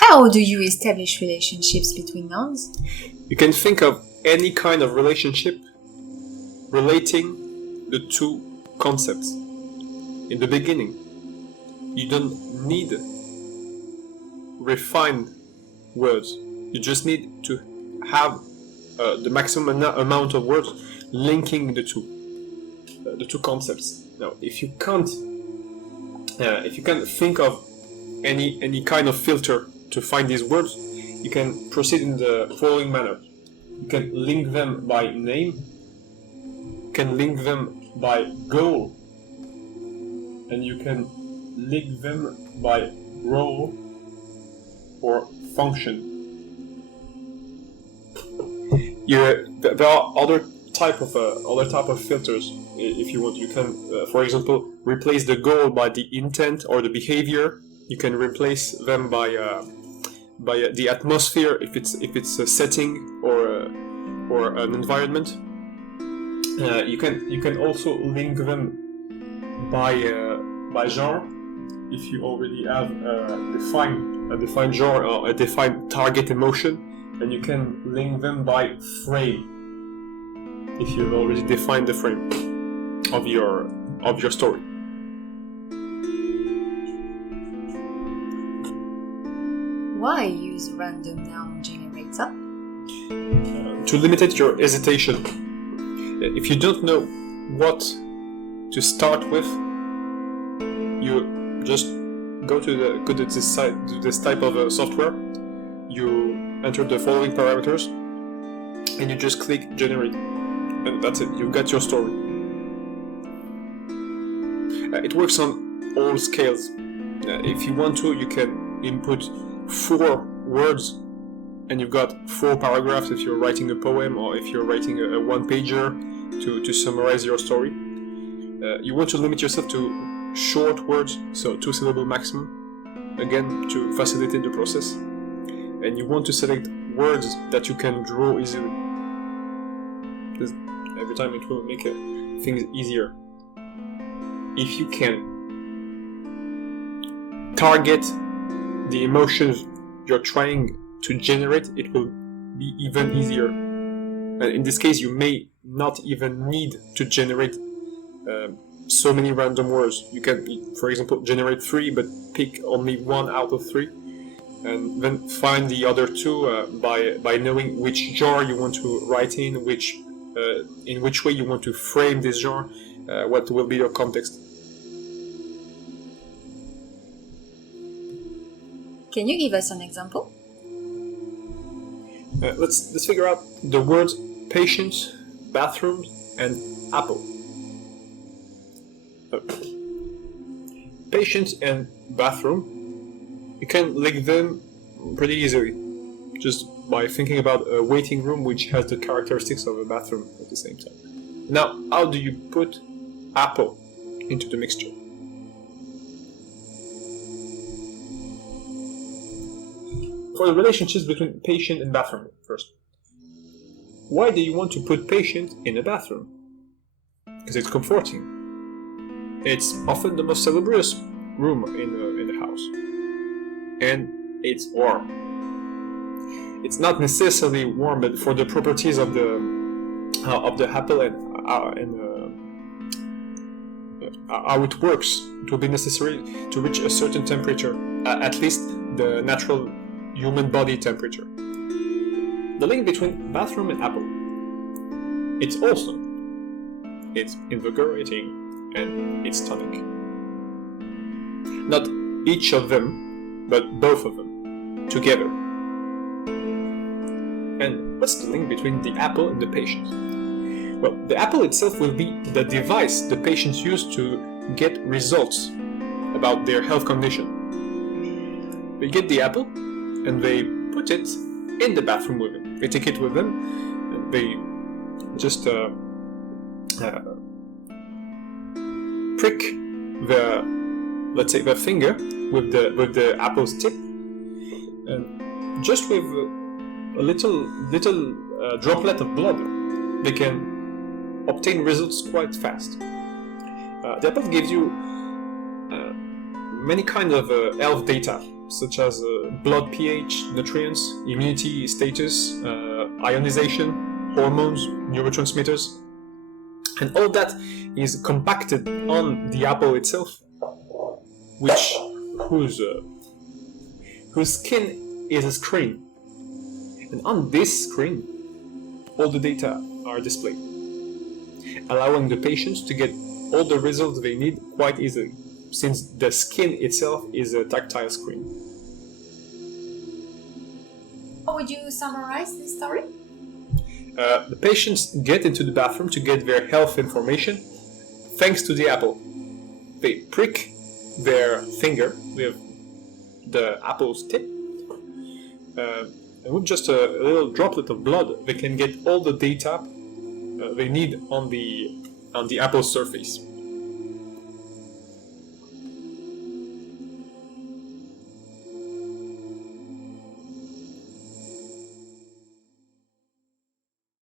How do you establish relationships between nouns? You can think of any kind of relationship relating the two concepts. In the beginning, you don't need refined words. You just need to have the maximum amount of words linking the two concepts. Now, if you can't think of any kind of filter to find these words, you can proceed in the following manner. You can link them by name, you can link them by goal, and you can link them by role or function. There are other type of filters. If you want, you can, for example, replace the goal by the intent or the behavior. You can replace them by the atmosphere if it's a setting or an environment. You can also link them by genre. If you already have a defined genre or a defined target emotion, and you can link them by frame. If you've already defined the frame of your story. Why use random noun generator? To limit your hesitation. If you don't know what to start with, you just go to this site, to this type of software. You enter the following parameters, and you just click generate, and that's it. You've got your story. It works on all scales. If you want to, you can input 4 words, and you've got 4 paragraphs if you're writing a poem or if you're writing a one-pager to summarize your story. You want to limit yourself to short words, so 2-syllable maximum, again to facilitate the process. And you want to select words that you can draw easily, because every time it will make things easier. If you can target the emotions you're trying to generate, it will be even easier. And in this case, you may not even need to generate so many random words. You can, for example, generate 3, but pick only 1 out of 3, and then find the other 2 by knowing which genre you want to write in which way you want to frame this genre, what will be your context. Can you give us an example? Let's figure out the words patience, bathroom, and apple. Patience and bathroom, you can link them pretty easily, just by thinking about a waiting room which has the characteristics of a bathroom at the same time. Now, how do you put apple into the mixture? For the relationships between patient and bathroom, first. Why do you want to put patient in a bathroom? Because it's comforting. It's often the most salubrious room in the house. And it's warm. It's not necessarily warm, but for the properties of the apple and how it works, it will be necessary to reach a certain temperature, at least the natural human body temperature. The link between bathroom and apple. It's awesome. It's invigorating and it's tonic. Not each of them, but both of them together. And what's the link between the apple and the patient? Well, the apple itself will be the device the patients use to get results about their health condition. They get the apple and they put it in the bathroom with them. They take it with them and they just prick the finger with the apple's tip, and just with a little droplet of blood, they can obtain results quite fast. The apple gives you many kinds of health data such as blood pH, nutrients, immunity status, ionization, hormones, neurotransmitters. And all that is compacted on the apple itself, whose skin is a screen. And on this screen, all the data are displayed, allowing the patients to get all the results they need quite easily, since the skin itself is a tactile screen. How would you summarize this story? The patients get into the bathroom to get their health information thanks to the apple. They prick their finger with the apple's tip, and with just a little droplet of blood, they can get all the data they need on the apple's surface.